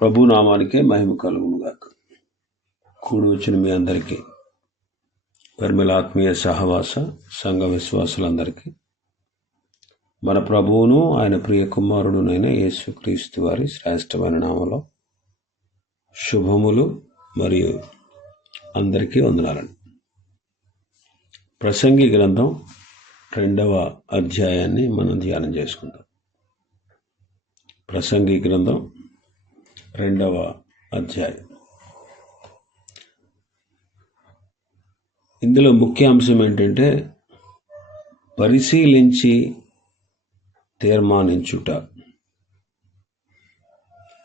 ప్రభు నామానికే మహిమ కలుగునుగాక. కూడి వచ్చిన మీ అందరికీ పరిమళ ఆత్మీయ సహవాస సంఘ విశ్వాసులందరికీ మన ప్రభువును ఆయన ప్రియ కుమారుడునైన యేసుక్రీస్తు వారి శ్రేష్టమైన నామలో శుభములు మరియు అందరికీ వందనాలండి. ప్రసంగి గ్రంథం రెండవ అధ్యాయాన్ని మనం ధ్యానం చేసుకుందాం. ప్రసంగి గ్రంథం రెండవ అధ్యాయం. ఇందులో ముఖ్య అంశం ఏంటంటే పరిశీలించి తీర్మానించుట.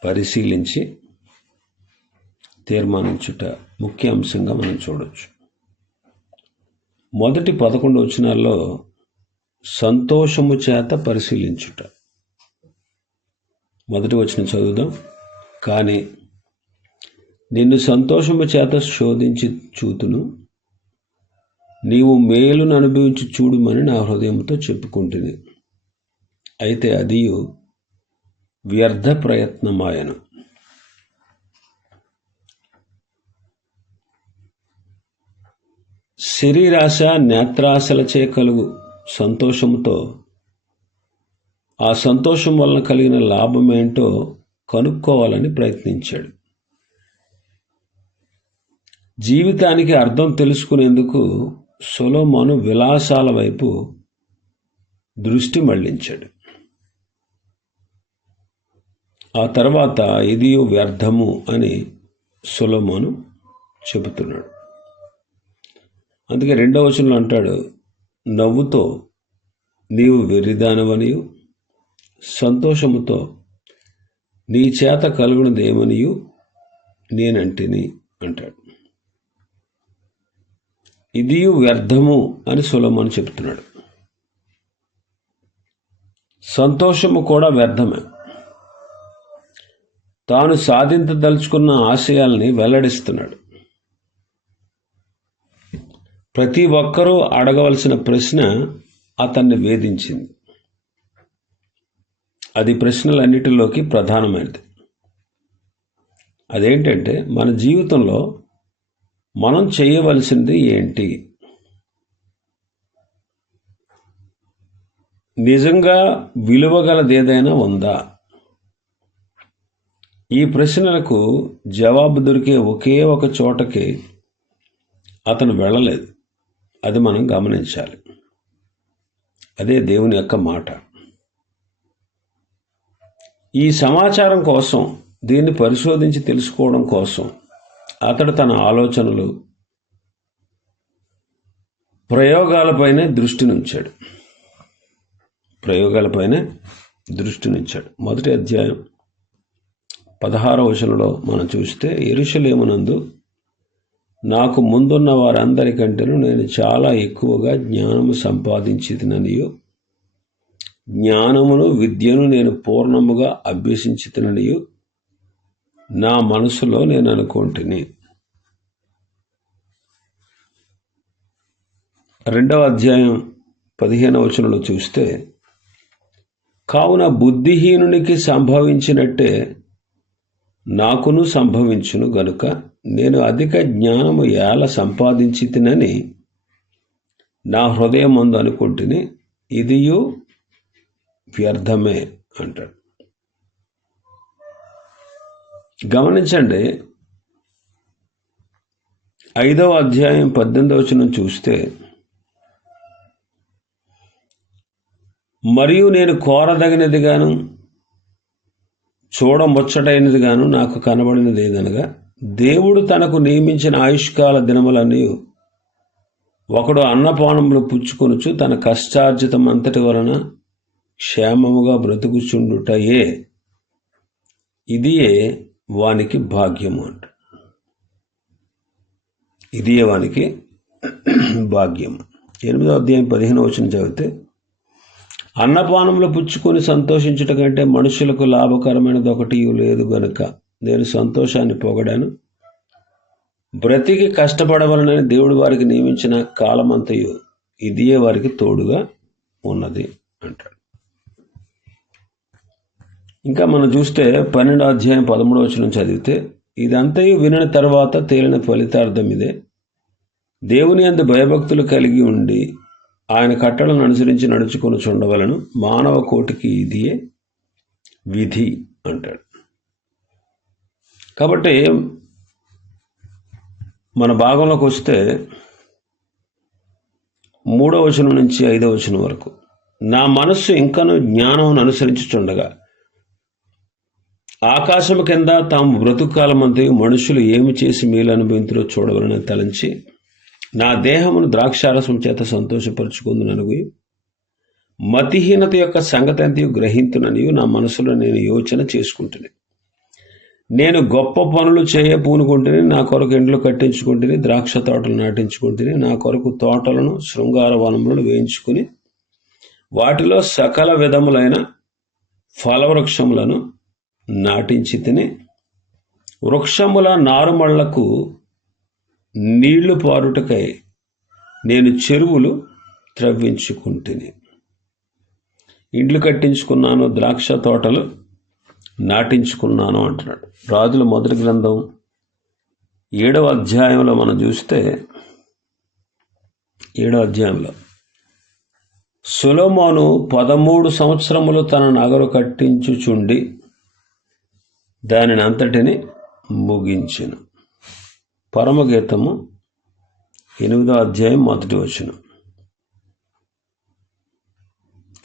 పరిశీలించి తీర్మానించుట ముఖ్య అంశంగా మనం చూడవచ్చు మొదటి పదకొండు వచనాల్లో సంతోషము చేత పరిశీలించుట. మొదటి వచ్చిన చదువుదాం. కానీ నిన్ను సంతోషము చేత శోధించి చూతును. నీవు మేలును అనుభవించి చూడుమని నా హృదయంతో చెప్పుకుంటుంది అయితే అది వ్యర్థ ప్రయత్నమాయను. శరీరాశ నేత్రాశలచే కలుగు సంతోషముతో ఆ సంతోషం వలన కలిగిన లాభం ఏంటో కనుక్కోవాలని ప్రయత్నించాడు. జీవితానికి అర్థం తెలుసుకునేందుకు సొలోమోను విలాసాల వైపు దృష్టి మళ్ళించాడు. ఆ తర్వాత ఇది వ్యర్థము అని సొలోమోను చెబుతున్నాడు. అందుకే రెండవ వచనంలో అంటాడు నవ్వుతో నీవు వెర్రిదానవనియు సంతోషముతో నీ చేత కలుగునదేమనియు నేనంటిని అంటాడు. ఇది వ్యర్థము అని సులమని చెప్తున్నాడు సంతోషము కూడా వ్యర్థమే. తాను సాధించదలుచుకున్న ఆశయాల్ని వెల్లడిస్తున్నాడు. ప్రతి ఒక్కరూ అడగవలసిన ప్రశ్న అతన్ని వేధించింది. అది ప్రశ్నలన్నిటిలోకి ప్రధానమైనది. అదేంటంటే మన జీవితంలో మనం చేయవలసింది ఏంటి? నిజంగా విలువగలది ఏదైనా ఉందా? ఈ ప్రశ్నలకు జవాబు దొరికే ఒకే ఒక చోటకి అతను వెళ్ళలేదు. అది మనం గమనించాలి. అదే దేవుని యొక్క మాట. ఈ సమాచారం కోసం దీన్ని పరిశోధించి తెలుసుకోవడం కోసం అతడు తన ఆలోచనలు ప్రయోగాలపైనే దృష్టి నుంచాడు. ప్రయోగాలపైనే దృష్టి నుంచాడు. మొదటి అధ్యాయం పదహారవ వచనంలో మనం చూస్తే ఎరుషలేమునందు నాకు ముందున్న వారందరికంటేను నేను చాలా ఎక్కువగా జ్ఞానము సంపాదించితిననియో జ్ఞానమును విద్యను నేను పూర్ణముగా అభ్యసించితిననియో. నా మనసులో నేను అనుకుంటుని. రెండవ అధ్యాయం పదిహేనవ వచనంలో చూస్తే కావున బుద్ధిహీనునికి సంభవించినట్టే నాకును సంభవించును గనుక నేను అధిక జ్ఞానము ఎలా సంపాదించి తినని నా హృదయం అందు అనుకుంటుని ఇదియు వ్యర్థమే అంటాడు. గమనించండి ఐదవ అధ్యాయం పద్దెనిమిదవ వచనం చూస్తే మరియు నేను కోరదగినది గాను చూడముచ్చటైనది గాను నాకు కనబడినది ఏదనగా దేవుడు తనకు నియమించిన ఆయుష్కాల దినములన్నీ ఒకడు అన్నపానములు పుచ్చుకొనుచు తన కష్టార్జితం అంతటి వలన క్షేమముగా బ్రతుకుచుండుటయే. ఇదియే వానికి భాగ్యము అంట. ఇదియే వానికి భాగ్యము. ఎనిమిదో అధ్యాయం పదిహేను వచ్చిన చదివితే అన్నపానంలో పుచ్చుకొని సంతోషించుట కంటే మనుషులకు లాభకరమైనది ఒకటి లేదు గనుక నేను సంతోషాన్ని పొగడాను. బ్రతికి కష్టపడవలనని దేవుడు వారికి నియమించిన కాలమంతయు ఇదియే వారికి తోడుగా ఉన్నది అంటాడు. ఇంకా మనం చూస్తే పన్నెండు అధ్యాయం పదమూడో వచనం చదివితే ఇదంతయు వినిన తర్వాత తేలిన ఫలితార్థం ఇదే. దేవుని అందు భయభక్తులు కలిగి ఉండి ఆయన కట్టడలను అనుసరించి నడుచుకొని చూడవలను. మానవ కోటికి ఇదియే విధి అంటాడు. కాబట్టి మన భాగంలోకి వస్తే మూడో వచనం నుంచి ఐదో వచనం వరకు నా మనస్సు ఇంకను జ్ఞానం అనుసరించుచుండగా ఆకాశము కింద తాము బ్రతుకాలమంతయు మనుషులు ఏమి చేసి మేలు అనుభవింతులో చూడవలని తలంచి నా దేహమును ద్రాక్షారసం చేత సంతోషపరుచుకుందుననుగు మతిహీనత యొక్క సంగతి అంతయు గ్రహింతుననియు నా మనసులో నేను యోచన చేసుకుంటుని. నేను గొప్ప పనులు చేయ పూనుకుంటుని నా కొరకు ఇండ్లు కట్టించుకుంటుని ద్రాక్ష తోటలు నాటించుకుంటుని నా కొరకు తోటలను శృంగార వనములను వేయించుకుని వాటిలో సకల విధములైన ఫలవృక్షములను నాటించి తిని వృక్షముల నారుమళ్ళకు నీళ్ళు పారుటకై నేను చెరువులు త్రవ్వించుకుంటుని. ఇండ్లు కట్టించుకున్నాను ద్రాక్ష తోటలు నాటించుకున్నాను అంటున్నాడు. రాజుల మొదటి గ్రంథం ఏడవ అధ్యాయంలో మనం చూస్తే ఏడవ అధ్యాయంలో సులోమోను పదమూడు సంవత్సరములు తన నగరు కట్టించుచుండి దానిని అంతటిని ముగించను. పరమగీతము ఎనిమిదో అధ్యాయం మొదటి వచనం.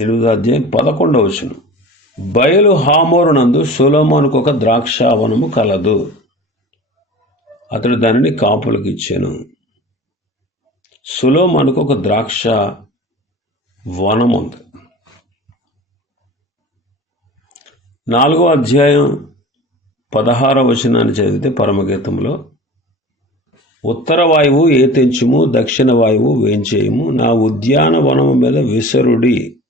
ఎనిమిదో అధ్యాయం పదకొండవ వచనం. బయలు హామోరునందు సులోమోనుకు ఒక ద్రాక్షావనము కలదు. అతడు దానిని కాపులకు ఇచ్చాను సులోమోనుకు ఒక ద్రాక్ష వనం ఉంది నాలుగో అధ్యాయం పదహారవ వచనాన్ని చదివితే పరమగీతంలో ఉత్తర వాయువు ఏ తెంచుము దక్షిణ వాయువు వేంచేయము నా ఉద్యానవనము మీద విసరుడి.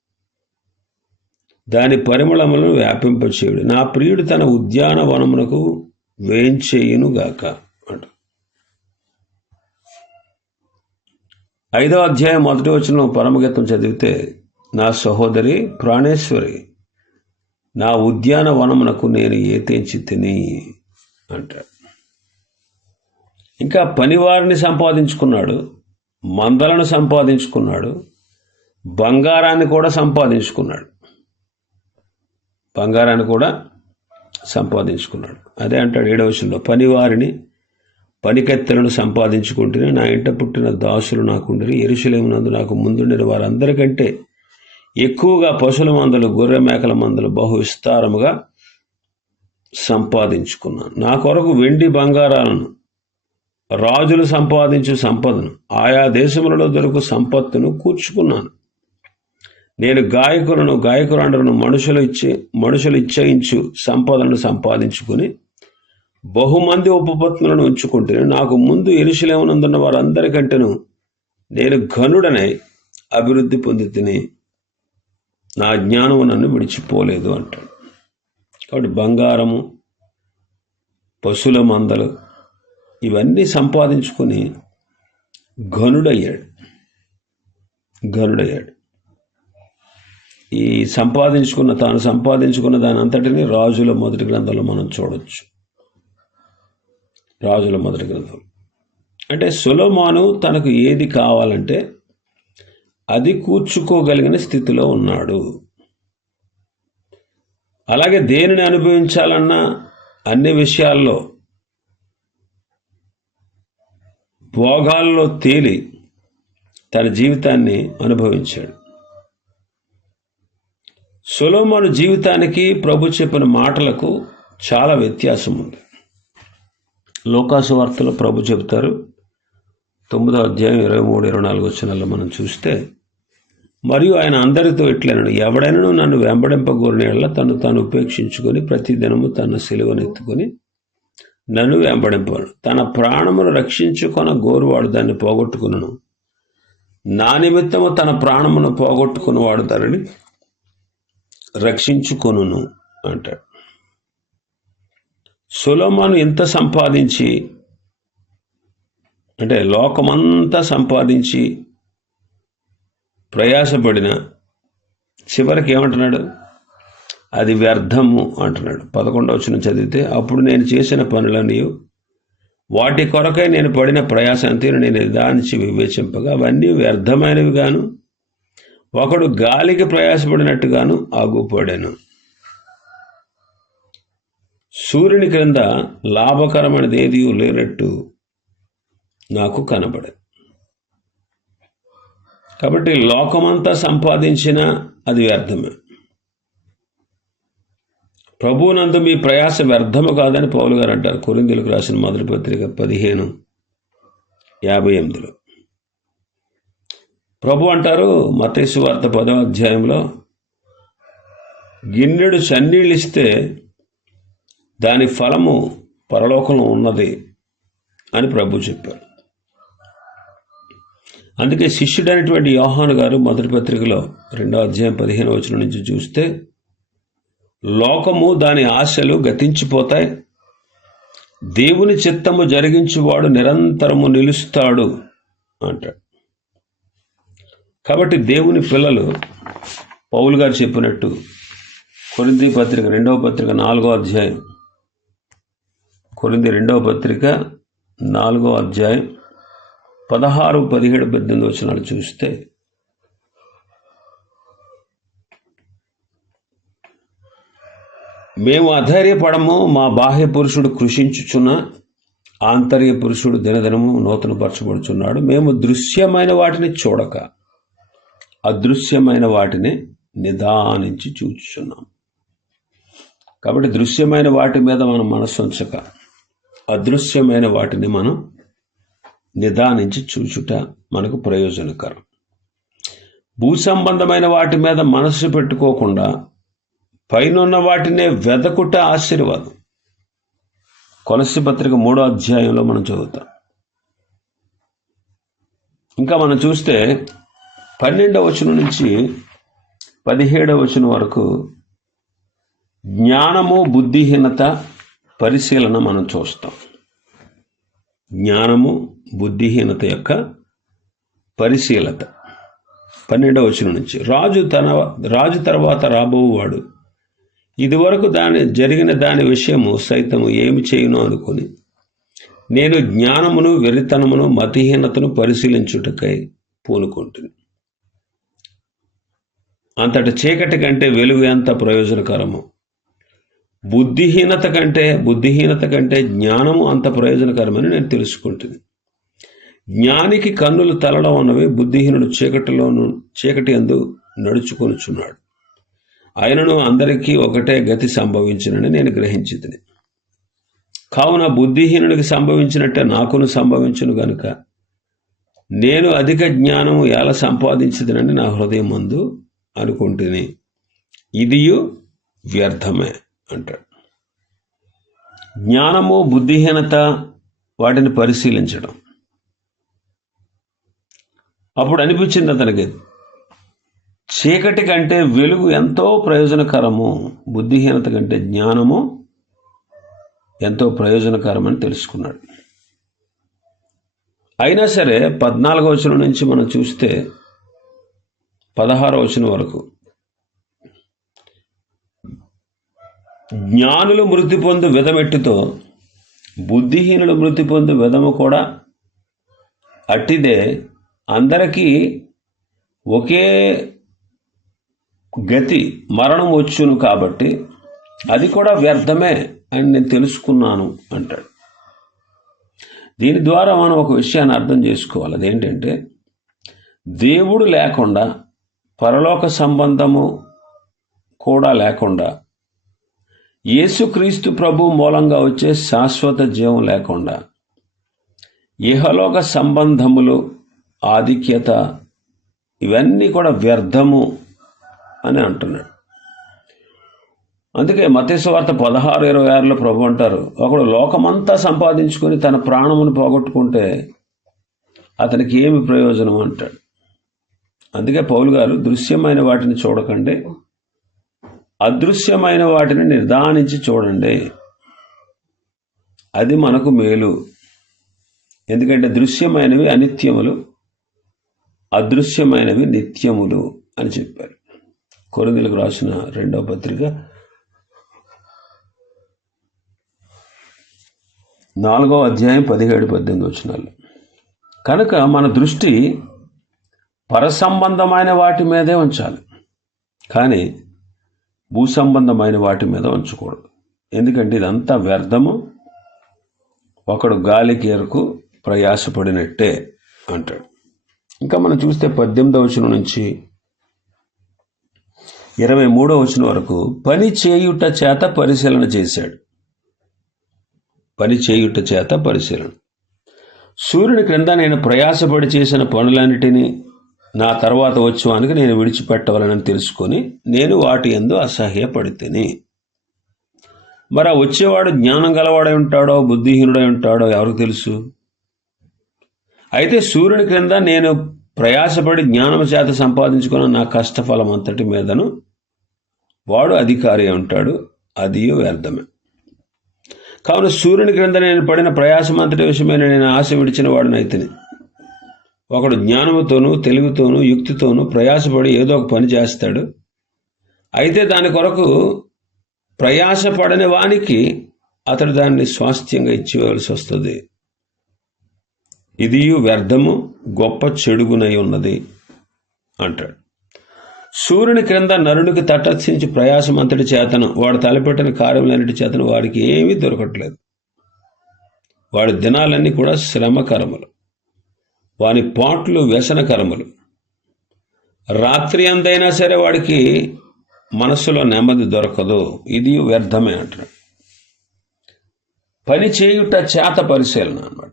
దాని పరిమళములను వ్యాపింపచేయుడు. నా ప్రియుడు తన ఉద్యానవనమునకు వేంచేయునుగాక అంట. ఐదవ అధ్యాయం మొదటి వచ్చిన పరమగీతం చదివితే నా సహోదరి ప్రాణేశ్వరి నా ఉద్యానవనమునకు నేను ఏ తెంచి తిని అంటాడు. ఇంకా పనివారిని సంపాదించుకున్నాడు మందలను సంపాదించుకున్నాడు బంగారాన్ని కూడా సంపాదించుకున్నాడు. బంగారాన్ని కూడా సంపాదించుకున్నాడు. అదే అంటాడు ఏడవ పనివారిని పనికెత్తెలను సంపాదించుకుంటేనే నా ఇంట పుట్టిన దాసులు నాకుండరి ఎరుసలేమునందు నాకు ముందుండిన వారందరికంటే ఎక్కువగా పశువుల మందులు గొర్రె మేకల మందులు బహు విస్తారముగా సంపాదించుకున్నాను. నా కొరకు వెండి బంగారాలను రాజులు సంపాదించు సంపదను ఆయా దేశములలో దొరుకు సంపత్తును కూర్చుకున్నాను. నేను గాయకులను గాయకురాండ్రను మనుషులు ఇచ్చి మనుషులు ఇచ్చయించు సంపదను సంపాదించుకుని బహుమంది ఉపపత్నులను ఉంచుకుంటే నాకు ముందు ఎరుసలేమునందున్న వారందరికంటేను నేను ఘనుడనై అభివృద్ధి పొందితిని నా జ్ఞానము నన్ను విడిచిపోలేదు అంటాడు. కాబట్టి బంగారము పశువుల మందలు ఇవన్నీ సంపాదించుకొని ఘనుడయ్యాడు. ఘనుడయ్యాడు. ఈ సంపాదించుకున్న తాను సంపాదించుకున్న దాని అంతటిని రాజుల మొదటి గ్రంథంలో మనం చూడొచ్చు. రాజుల మొదటి గ్రంథం. అంటే సులోమాను తనకు ఏది కావాలంటే అది కూర్చుకోగలిగిన స్థితిలో ఉన్నాడు. అలాగే దేనిని అనుభవించాలన్నా అన్ని విషయాల్లో భోగాల్లో తేలి తన జీవితాన్ని అనుభవించాడు. సొలోమోను జీవితానికి ప్రభు చెప్పిన మాటలకు చాలా వ్యత్యాసం ఉంది. లోకాసు వార్తలో ప్రభు చెబుతారు. తొమ్మిదో అధ్యాయం ఇరవై మూడు ఇరవై నాలుగు వచ్చినాల్లో మనం చూస్తే మరియు ఆయన అందరితో ఎట్లనను ఎవడైనా నన్ను వెంబడింపగోరిన తను తాను ఉపేక్షించుకొని ప్రతిదినము తన సిలువనెత్తుకొని నన్ను వెంబడింపను. తన ప్రాణమును రక్షించుకొన గోరువాడు దాన్ని పోగొట్టుకును నా నిమిత్తము తన ప్రాణమును పోగొట్టుకున్నవాడు దానిని రక్షించుకొనును అంటాడు. సులోమాను ఎంత సంపాదించి అంటే లోకమంతా సంపాదించి ప్రయాసపడిన చివరికి ఏమంటున్నాడు? అది వ్యర్థము అంటున్నాడు. పదకొండవ వచ్చిన చదివితే అప్పుడు నేను చేసిన పనులన్నీ వాటి కొరకై నేను పడిన ప్రయాసంతీను నేను నిదానించి వివేచింపగా అవన్నీ వ్యర్థమైనవి గాను ఒకడు గాలికి ప్రయాసపడినట్టుగాను ఆగుపడాను. సూర్యుని క్రింద లాభకరమైనది ఏది లేనట్టు నాకు కనబడే కాబట్టి లోకమంతా సంపాదించిన అది వ్యర్థమే. ప్రభువునందు మీ ప్రయాస వ్యర్థము కాదని పౌలు గారు అంటారు. కొరిందులకు రాసిన మొదటి పత్రిక పదిహేను యాభై ఎనిమిదిలో. ప్రభు అంటారు మతేసు వార్త పదవ అధ్యాయంలో గిన్నెడు చన్నీళ్ళు ఇస్తే దాని ఫలము పరలోకంలో ఉన్నది అని ప్రభు చెప్పారు. అందుకే శిష్యుడైనటువంటి యోహాను గారు మొదటి పత్రికలో రెండో అధ్యాయం పదిహేను వచనం నుంచి చూస్తే లోకము దాని ఆశలు గతించిపోతాయి. దేవుని చిత్తము జరిగించువాడు నిరంతరము నిలుస్తాడు అంటాడు. కాబట్టి దేవుని పిల్లలు పౌలు గారు చెప్పినట్టు కొరింది పత్రిక రెండవ పత్రిక నాలుగో అధ్యాయం కొరింది రెండవ పత్రిక నాలుగో అధ్యాయం పదహారు పదిహేడు పద్దెనిమిది వచనాలు చూస్తే మేము అధైర్యపడము మా బాహ్య పురుషుడు కృషించుచున్న ఆంతర్య పురుషుడు దినదినము నూతనపరచబడుచున్నాడు. మేము దృశ్యమైన వాటిని చూడక అదృశ్యమైన వాటిని నిదానించి చూచుచున్నాం. కాబట్టి దృశ్యమైన వాటి మీద మనం మనసు ఉంచక అదృశ్యమైన వాటిని మనం నిదానించి చూచుట మనకు ప్రయోజనకరం. భూ సంబంధమైన వాటి మీద మనసు పెట్టుకోకుండా పైనున్న వాటినే వెదకుట ఆశీర్వాదం. కొలసి పత్రిక మూడో అధ్యాయంలో మనం చదువుతాం. ఇంకా మనం చూస్తే పన్నెండవ వచనం నుంచి పదిహేడవ వచనం వరకు జ్ఞానము బుద్ధిహీనత పరిశీలన మనం చూస్తాం. జ్ఞానము బుద్ధిహీనత యొక్క పరిశీలత. పన్నెండవ వచనం నుంచి. రాజు తన రాజు తర్వాత రాబోవాడు ఇదివరకు దాని జరిగిన దాని విషయము సైతము ఏమి చేయను అనుకుని నేను జ్ఞానమును వెరితనమును మతిహీనతను పరిశీలించుటకై పూనుకుంటుంది అంతటి చీకటి కంటే వెలుగు ఎంత ప్రయోజనకరము. బుద్ధిహీనత కంటే బుద్ధిహీనత కంటే జ్ఞానము అంత ప్రయోజనకరమని నేను తెలుసుకుంటుంది. జ్ఞానికి కన్నులు తలడం అన్నవి బుద్ధిహీనుడు చీకటిలోను చీకటి అందు నడుచుకొనుచున్నాడు. ఆయనను అందరికీ ఒకటే గతి సంభవించినని నేను గ్రహించింది. కావున బుద్ధిహీనుడికి సంభవించినట్టే నాకును సంభవించును గనుక. నేను అధిక జ్ఞానము ఎలా సంపాదించదనని నా హృదయం మందు అనుకుంటుని. ఇదియు వ్యర్థమే. అంటాడు. జ్ఞానము బుద్ధిహీనత వాటిని పరిశీలించడం. అప్పుడు అనిపించింది అతనికి చీకటి కంటే వెలుగు ఎంతో ప్రయోజనకరము బుద్ధిహీనత కంటే జ్ఞానము ఎంతో ప్రయోజనకరమని తెలుసుకున్నాడు. అయినా సరే పద్నాలుగో వచనం నుంచి మనం చూస్తే పదహారో వచనం వరకు జ్ఞానులు మృతి పొందు విధమెట్టుతో బుద్ధిహీనులు మృతి పొందు విధము కూడా అట్టిదే. అందరికీ ఒకే గతి మరణం వచ్చును కాబట్టి అది కూడా వ్యర్థమే అని నేను తెలుసుకున్నాను అంటాడు. దీని ద్వారా మనం ఒక విషయాన్ని అర్థం చేసుకోవాలి. అదేంటంటే దేవుడు లేకుండా పరలోక సంబంధము కూడా లేకుండా యేసుక్రీస్తు ప్రభు మూలంగా వచ్చే శాశ్వత జీవం లేకుండా ఇహలోక సంబంధములు ఆధిక్యత ఇవన్నీ కూడా వ్యర్థము అని అంటున్నాడు. అందుకే మతేశ్వార్త పదహారు ఇరవై ఆరులో ప్రభు అంటారు ఒకడు లోకమంతా సంపాదించుకొని తన ప్రాణమును పోగొట్టుకుంటే అతనికి ఏమి ప్రయోజనం అంటాడు. అందుకే పౌలు గారు దృశ్యమైన వాటిని చూడకండి. అదృశ్యమైన వాటిని నిర్దానించి చూడండి. అది మనకు మేలు. ఎందుకంటే దృశ్యమైనవి అనిత్యములు అదృశ్యమైనవి నిత్యములు అని చెప్పారు. కొరందులకు రాసిన రెండవ పత్రిక నాలుగవ అధ్యాయం పదిహేడు పద్దెనిమిది వచ్చినాలు కనుక మన దృష్టి పరసంబంధమైన వాటి మీదే ఉంచాలి. కానీ భూ సంబంధమైన వాటి మీద ఉంచకూడదు. ఎందుకంటే ఇదంతా వ్యర్థము. ఒకడు గాలికి ఎరకు ప్రయాసపడినట్టే అంటాడు. ఇంకా మనం చూస్తే పద్దెనిమిదవ వచనం నుంచి ఇరవై మూడో వచనం వరకు పని చేయుట చేత పరిశీలన చేశాడు. పని చేయుట చేత పరిశీలన. సూర్యుని క్రింద నేను ప్రయాసపడి చేసిన పనులన్నిటినీ నా తర్వాత వచ్చేవానికి నేను విడిచిపెట్టవలనని తెలుసుకొని నేను వాటి ఎందు అసహ్యపడితేని. మరి ఆ వచ్చేవాడు జ్ఞానం గలవాడై ఉంటాడో బుద్ధిహీనుడై ఉంటాడో ఎవరికి తెలుసు? అయితే సూర్యుని క్రింద నేను ప్రయాసపడి జ్ఞానం చేత సంపాదించుకున్న నా కష్టఫలం అంతటి మీదను వాడు అధికారి ఉంటాడు అది వ్యర్థమే. కావున సూర్యుని క్రింద నేను పడిన ప్రయాసం అంతటి విషయమైన నేను ఆశ విడిచిన వాడినైతిని. ఒకడు జ్ఞానముతోనూ తెలివితోనూ యుక్తితోనూ ప్రయాసపడి ఏదో ఒక పని చేస్తాడు. అయితే దాని కొరకు ప్రయాసపడని వానికి అతడు దాన్ని స్వాస్థ్యంగా ఇచ్చివేయవలసి వస్తుంది. ఇది వ్యర్థము గొప్ప చెడుగునై ఉన్నది అంటాడు. సూర్యుని క్రింద నరునికి తటస్థించి ప్రయాసం అంతటి చేతను వాడు తలపెట్టిన కార్యములన్నిటి చేతను వాడికి ఏమీ దొరకట్లేదు. వాడి దినాలన్నీ కూడా శ్రమకరములు. వాని పాట్లు వ్యసనకరములు. రాత్రి అందైనా సరే వాడికి మనస్సులో నెమ్మది దొరకదు. ఇది వ్యర్థమే అంటాడు పని చేయుట చేత పరిశీలన అన్నమాట.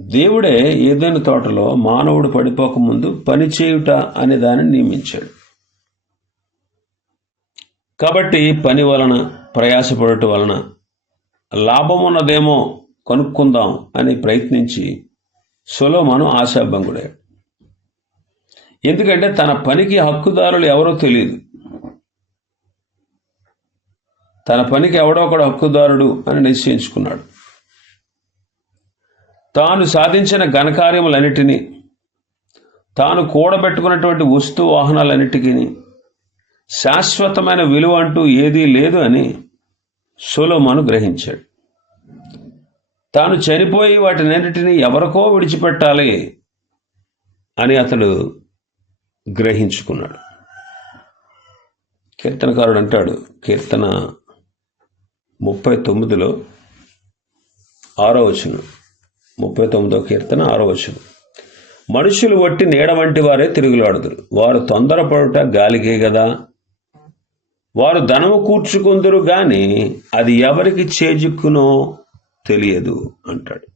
దేవుడే ఏదైనా తోటలో మానవుడు పడిపోకముందు పని చేయుట అనే దానిని నియమించాడు. కాబట్టి పని వలన ప్రయాసపడటం వలన లాభం ఉన్నదేమో కనుక్కుందాం అని ప్రయత్నించి సులోమాను ఆశాభంగుడయ్యాడు ఎందుకంటే తన పనికి హక్కుదారులు ఎవరో తెలియదు తన పనికి ఎవడో ఒకడు హక్కుదారుడు అని నిశ్చయించుకున్నాడు. తాను సాధించిన ఘనకార్యములన్నిటినీ తాను కూడబెట్టుకున్నటువంటి వస్తు వాహనాలన్నిటికీ శాశ్వతమైన విలువ అంటూ ఏదీ లేదు అని సొలోమాను గ్రహించాడు. తాను చనిపోయి వాటినన్నిటినీ ఎవరికో విడిచిపెట్టాలి అని అతడు గ్రహించుకున్నాడు. కీర్తనకారుడు అంటాడు కీర్తన ముప్పై తొమ్మిదిలో ఆరో వచనం. ముప్పై తొమ్మిదో కీర్తన ఆరో వచనం. మనుషులు వట్టి నీడ వంటి వారే తిరుగులాడుదురు. వారు తొందరపడుట గాలికే కదా వారు ధనము కూర్చుకుందరు కానీ అది ఎవరికి చేజిక్కునో తెలియదు అంటాడు.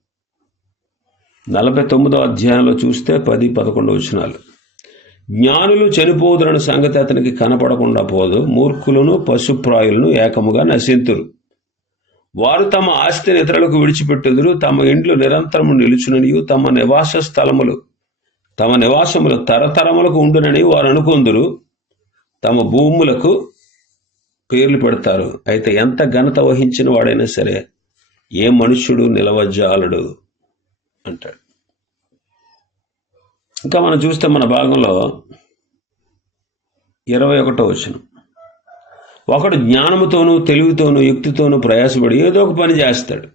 నలభై తొమ్మిదో అధ్యాయంలో చూస్తే పది పదకొండు వచనాలు. జ్ఞానులు చనిపోదురని సంగతి అతనికి కనపడకుండా పోదు. మూర్ఖులను పశుప్రాయులను ఏకముగా నశింతురు. వారు తమ ఆస్తిని ఇతరులకు విడిచిపెట్టుదురు. తమ ఇండ్లు నిరంతరము నిలుచుననియు. తమ నివాస స్థలములు తమ నివాసములు తరతరములకు ఉండునని వారు అనుకుందురు. తమ భూములకు పేర్లు పెడతారు. అయితే ఎంత ఘనత వహించిన వాడైనా సరే ఏ మనుష్యుడు నిలవజాలడు అంటాడు. ఇంకా మనం చూస్తే మన భాగంలో ఇరవై ఒకటో వచ్చిన ఒకడు జ్ఞానముతోనూ తెలివితోనూ యుక్తితోనూ ప్రయాసపడి ఏదో ఒక పని చేస్తాడు.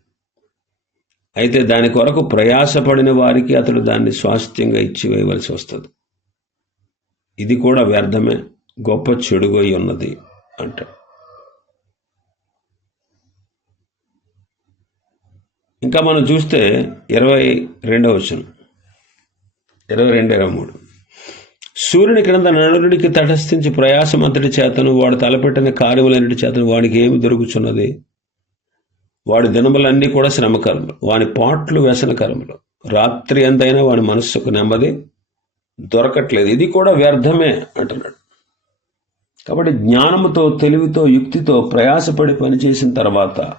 అయితే దాని కొరకు ప్రయాసపడిన వారికి అతడు దాన్ని స్వాస్థ్యంగా ఇచ్చివేయవలసి వస్తుంది. ఇది కూడా వ్యర్థమే గొప్ప చెడుగై ఉన్నది అంటాడు. ఇంకా మనం చూస్తే ఇరవై రెండవ వచనం. ఇరవై రెండు ఇరవై మూడు. సూర్యుని క్రింద నరుడికి తటస్థించి ప్రయాసమంతటి చేతను వాడు తలపెట్టిన కార్యములన్నిటి చేతను వాడికి ఏమి దొరుకుతున్నది వాడి దినములన్నీ కూడా శ్రమకరములు. వాని పాట్లు వ్యసనకరములు రాత్రి ఎంతైనా వాడి మనస్సుకు నెమ్మది దొరకట్లేదు. ఇది కూడా వ్యర్థమే అంటున్నాడు. కాబట్టి జ్ఞానముతో తెలివితో యుక్తితో ప్రయాసపడి పనిచేసిన తర్వాత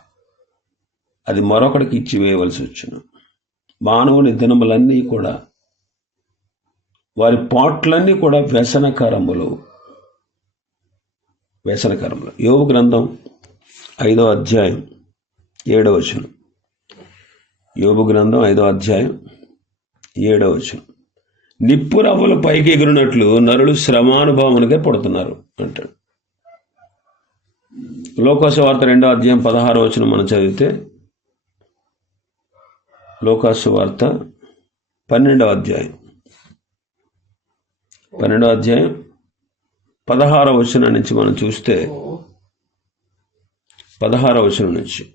అది మరొకడికి ఇచ్చి వేయవలసి వచ్చును మానవుని దినములన్నీ కూడా వారి పాటలన్నీ కూడా వ్యసనకరములు. వ్యసనకరములు. యోగ గ్రంథం ఐదో అధ్యాయం ఏడవ వచనం. యోగు గ్రంథం ఐదో అధ్యాయం ఏడవ వచనం. నిప్పు రవ్వలు పైకి ఎగిరినట్లు నరులు శ్రమానుభవమునికే పడుతున్నారు అంటాడు. లోకోస వార్త రెండో అధ్యాయం పదహారో వచనం మనం చదివితే లోకాసు వార్త పన్నెండవ అధ్యాయం. పన్నెండవ అధ్యాయం పదహార వచనం నుంచి మనం చూస్తే పదహార వచనం నుంచి.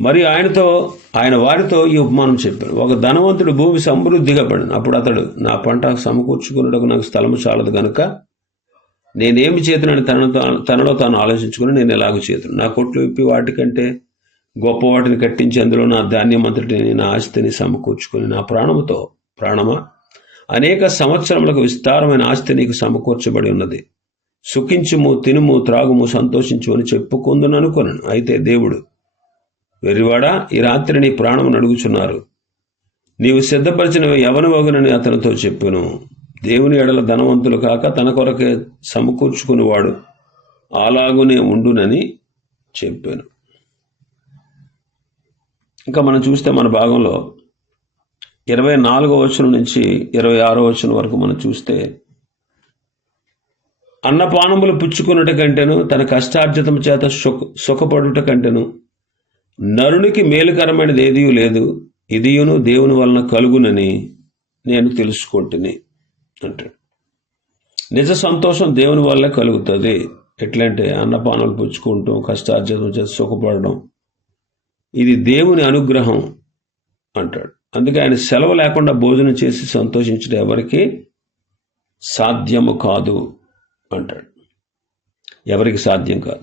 మరి ఆయనతో ఆయన వారితో ఈ ఉపమానం చెప్పాడు. ఒక ధనవంతుడు భూమి సమృద్ధిగా పడింది అప్పుడు అతడు నా పంట సమకూర్చుకున్నటకు నాకు స్థలము చాలదు కనుక నేనేమి చేతునని తనతో తనలో తాను ఆలోచించుకుని నేను ఎలాగ చేతును. నా కొట్లు విప్పి వాటికంటే గొప్ప వాటిని కట్టించి అందులో నా ధాన్యం అంతటిని నా ఆస్తిని సమకూర్చుకుని నా ప్రాణముతో ప్రాణమా? అనేక సంవత్సరములకు విస్తారమైన ఆస్తి నీకు సమకూర్చబడి ఉన్నది. సుఖించుము తినుము త్రాగుము సంతోషించు అని చెప్పుకుందని అనుకున్నాను అయితే దేవుడు వెర్రివాడా ఈ రాత్రి నీ ప్రాణమును అడుగుచున్నారు. నీవు సిద్ధపరిచినవి ఎవనివగునని అతనితో చెప్పాను. దేవుని ఎడల ధనవంతులు కాక తన కొరకే సమకూర్చుకునేవాడు అలాగునే ఉండునని చెప్పాను. ఇంకా మనం చూస్తే మన భాగంలో ఇరవై నాలుగో వచనం నుంచి ఇరవై ఆరో వచనం వరకు మనం చూస్తే అన్నపానములు పుచ్చుకున్నట కంటేను తన కష్టార్జితం చేత సుఖ సుఖపడుట కంటేను నరునికి మేలుకరమైనది ఏదీ లేదు ఇదియును దేవుని వలన కలుగునని నేను తెలుసుకుంటుని అంటాడు. నిజ సంతోషం దేవుని వల్ల కలుగుతుంది. ఎట్లంటే అన్నపానాలు పుచ్చుకుంటాం కష్టార్జితం చేత సుఖపడడం ఇది దేవుని అనుగ్రహం అంటాడు. అందుకే ఆయన సెలవు లేకుండా భోజనం చేసి సంతోషించడం ఎవరికి? సాధ్యము కాదు అంటాడు. ఎవరికి సాధ్యం కాదు?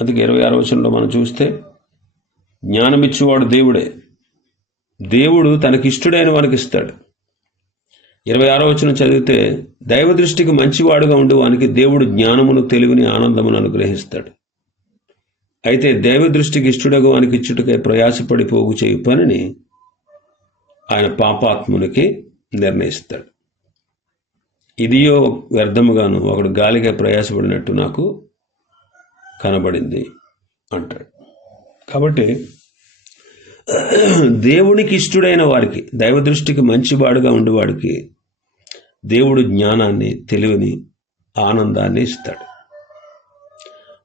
అందుకే ఇరవై ఆరు వచనంలో మనం చూస్తే జ్ఞానమిచ్చేవాడు దేవుడే. దేవుడు తనకిష్టుడైన వానికి ఇస్తాడు. ఇరవై ఆరో వచనం చదివితే దైవ దృష్టికి మంచివాడుగా ఉండే వానికి దేవుడు జ్ఞానమును తెలివిని ఆనందమును అనుగ్రహిస్తాడు. అయితే దైవ దృష్టికి ఇష్టడగు వానికి ఇచ్చుటకై ప్రయాసపడి పోగు చేయు పనిని ఆయన పాపాత్మునికి నిర్ణయిస్తాడు. ఇదియో వ్యర్థముగాను ఒకడు గాలిగా ప్రయాసపడినట్టు నాకు కనబడింది అంటాడు. కాబట్టి దేవునికి ఇష్టడైన వారికి దైవ దృష్టికి మంచివాడుగా ఉండేవాడికి దేవుడు జ్ఞానాన్ని తెలివిని ఆనందాన్ని ఇస్తాడు.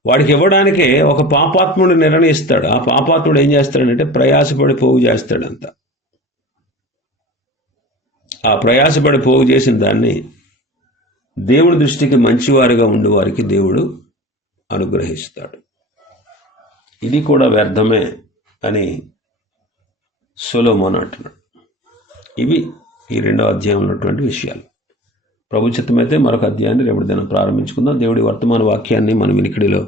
వాడికి ఇవ్వడానికే ఒక పాపాత్ముడు నిర్ణయిస్తాడు. ఆ పాపాత్ముడు ఏం చేస్తాడంటే ప్రయాసపడి పోగు చేస్తాడంత ఆ ప్రయాసపడి పోగు చేసిన దాన్ని దేవుడి దృష్టికి మంచివారిగా ఉండే వారికి దేవుడు అనుగ్రహిస్తాడు. ఇది కూడా వ్యర్థమే అని సొలోమోన్ అంటున్నాడు. ఇవి ఈ రెండో అధ్యాయం ఉన్నటువంటి విషయాలు. ప్రభుత్వమైతే మరొక అధ్యాయాన్ని రేపటి దినం ప్రారంభించుకుందాం. దేవుడి వర్తమాన వాక్యాన్ని మనం వినికిడిలో